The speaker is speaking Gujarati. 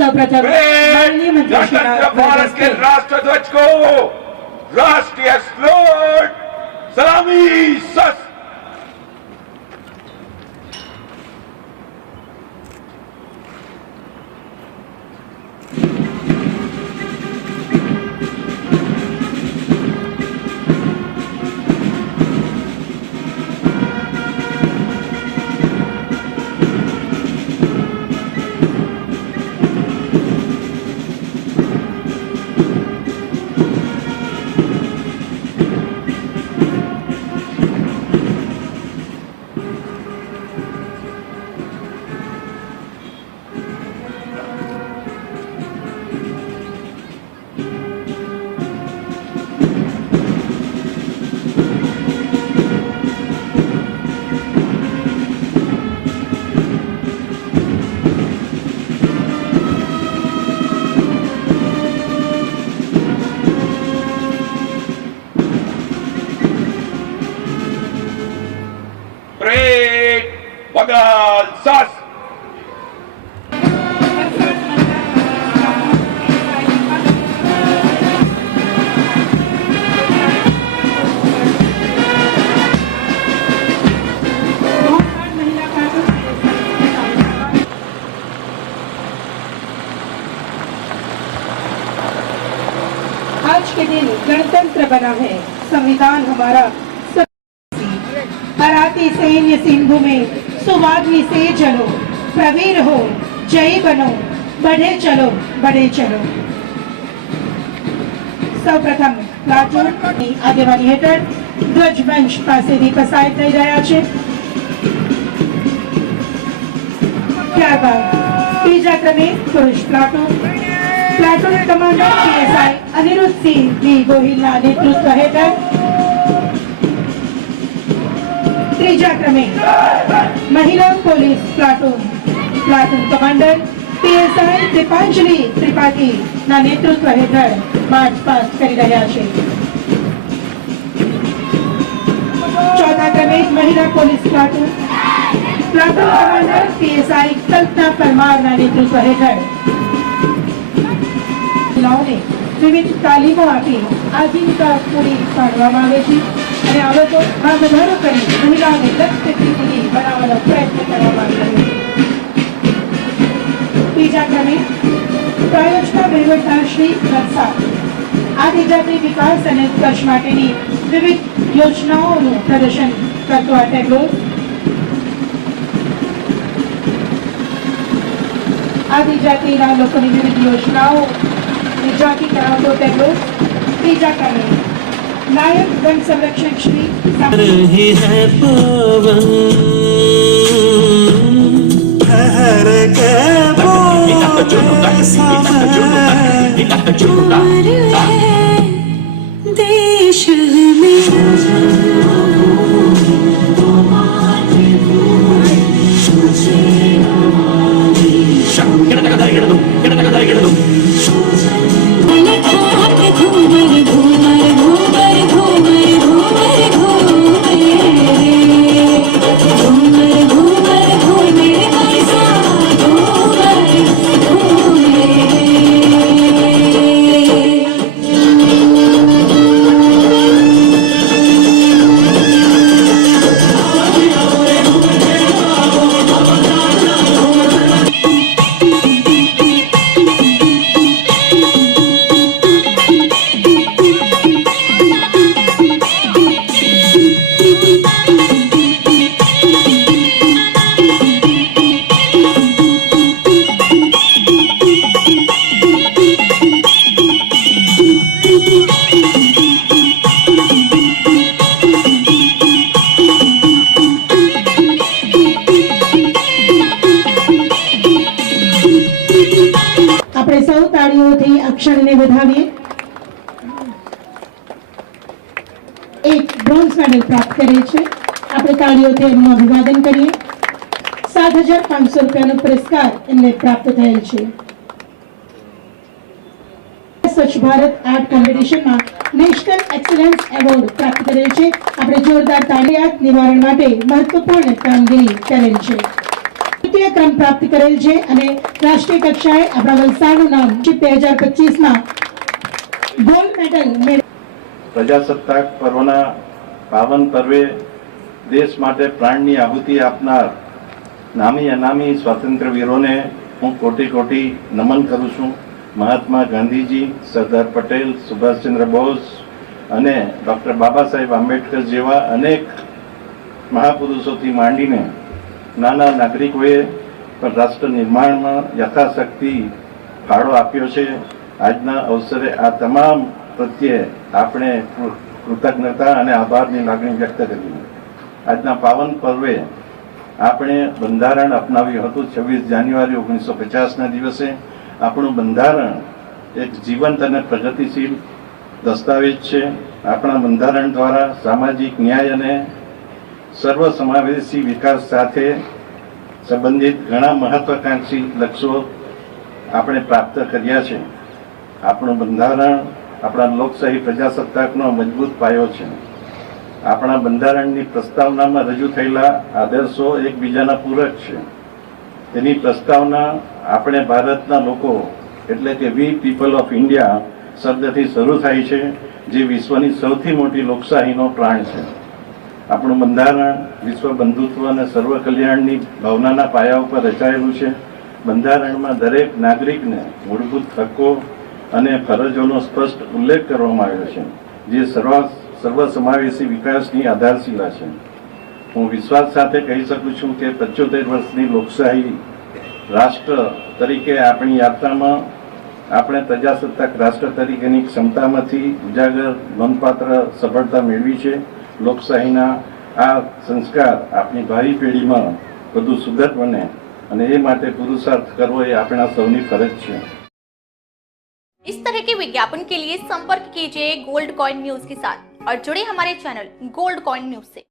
सर्वप्रथम माननीय मंत्री भारत के राष्ट्र ध्वज को राष्ट्रीय स्लोट सलामी सस्त Sas. आज के दिन गणतंत्र बना है। संविधान हमारा सैन्य सिंधु में સુવાદ વિશે ચલો પ્રવીર હો જય બનો બને ચલો બને ચલો સૌપ્રથમ રાજકોટની આગેવાની હેઠળ ધ્વજમંચ પાસેથી પસાર થઈ રહ્યા છે. ત્યારબાદ બીજા ક્રમે પુરુષ platoon platoon commander PSI Anirudhsinh V ગોહિલના નેતૃત્વ હેઠળ ત્રીજા ક્રમે મહિલા police platoon platoon commander, PSI Dipanjali Tripathi ના નેતૃત્વ હેઠળ માર્ચ પાસ્ટ કરી રહ્યા છે. ચોથા ક્રમે મહિલા police platoon platoon commander, PSI Kalpana પરમારના નેતૃત્વ હેઠળ મહિલાઓને વિવિધ તાલીમો આપી આજીવિકા પૂરી પાડવામાં આવે છે. અને આવકોમાં વધારો કરી, મહિલાઓને સ્થિતિ બનાવવાનો પ્રયત્ન કરવામાં આવી રહ્યો છે. ત્રીજા ક્રમે પ્રાયોજકા વહીવટદાર શ્રી વત્સા આદિજાતિ વિકાસ અને ઉત્કર્ષ માટેની વિવિધ યોજનાઓનું પ્રદર્શન કરતો આ ટેબ્લો આદિજાતિના લોકોની વિવિધ યોજનાઓ જાતિ કરાવતો ટેબ્લો ત્રીજા ક્રમે નાયક વન સંરક્ષક શ્રી રહી હૈ પવન હર કે બોલે સમય ક્ષણને વધાવીએ. એક બ્રોન્ઝ મેડલ પ્રાપ્ત કરે છે આપણે તાળીઓથી એમનું અભિવાદન કરીએ. સાત હજાર પાંચસો રૂપિયાનો પુરસ્કાર એમને પ્રાપ્ત થયેલ છે. સ્વચ્છ ભારત આર્ટ કોમ્પિટિશનમાં નેશનલ એક્સલન્સ એવોર્ડ પ્રાપ્ત કરેલ છે. આપણે જોરદાર તાળીયાત નિવારણ માટે મહત્વપૂર્ણ કામગીરી કરેલ છે. તૃતીય ક્રમ પ્રાપ્ત કરેલ છે અને રાષ્ટ્રીય કક્ષાએ આપણા વલસાડનું નામ બે હજાર પચીસમાં ગોલ્ડ મેડલ પ્રજાસત્તાક પર્વના પાવન પર્વે દેશ માટે પ્રાણની આહુતિ આપનાર નામી અનામી સ્વાતંત્ર્ય વીરોને હું કોટી કોટી નમન કરું છું. મહાત્મા ગાંધીજી, સરદાર પટેલ, સુભાષચંદ્ર બોઝ અને ડૉક્ટર બાબા સાહેબ આંબેડકર જેવા અનેક મહાપુરુષોથી માંડીને નાના નાગરિકોએ પણ રાષ્ટ્ર નિર્માણમાં યથાશક્તિ ફાળો આપ્યો છે. આજના અવસરે આ તમામ પ્રત્યે આપણે કૃતજ્ઞતા અને આભારની લાગણી વ્યક્ત કરી આજના પાવન પર્વે આપણે બંધારણ અપનાવ્યું હતું છવ્વીસ જાન્યુઆરી ઓગણીસો પચાસના દિવસે. આપણું બંધારણ એક જીવંત અને પ્રગતિશીલ દસ્તાવેજ છે. આપણા બંધારણ દ્વારા સામાજિક ન્યાય અને સર્વ સમાવેશી વિકાસ સાથે સંબંધિત ઘણા મહત્વાકાંક્ષી લક્ષ્યો આપણે પ્રાપ્ત કર્યા છે. આપણું બંધારણ આપણા લોકશાહી પ્રજાસત્તાકનો મજબૂત પાયો છે. આપણા બંધારણની પ્રસ્તાવનામાં રજૂ થયેલા આદર્શો એકબીજાના પૂરક છે. તેની પ્રસ્તાવના આપણે ભારતના લોકો, એટલે કે વી પીપલ ઓફ ઇન્ડિયા, શબ્દથી શરૂ થાય છે, જે વિશ્વની સૌથી મોટી લોકશાહીનો પ્રાણ છે. આપણું બંધારણ, વિશ્વ બંધુત્વ અને સર્વ કલ્યાણની ભાવનાના પાયા ઉપર રચાયેલું છે. બંધારણમાં દરેક નાગરિકને મૂળભૂત હકો અને ફરજોનો સ્પષ્ટ ઉલ્લેખ કરવામાં આવ્યો છે, જે સર્વ, સર્વસમાવેશી વિકાસની આધારશિલા છે. હું વિશ્વાસ સાથે કહી શકું છું કે પચોતેર વર્ષની લોકશાહી રાષ્ટ્ર તરીકે આપણી યાત્રામાં આપણે પ્રજાસત્તાક રાષ્ટ્ર તરીકેની ક્ષમતામાંથી ઉજાગર નોંધપાત્ર સફળતા મેળવી છે. લોકશાહીના આ સંસ્કાર આપણી ભાવિ પેઢીમાં વધુ સુગત બને અને એ માટે પુરુષાર્થ કરવો એ આપણા સૌની ફરજ છે इस तरह के विज्ञापन के लिए संपर्क कीजिए गोल्ड कॉइन न्यूज के साथ और जुड़े हमारे चैनल गोल्ड कॉइन न्यूज से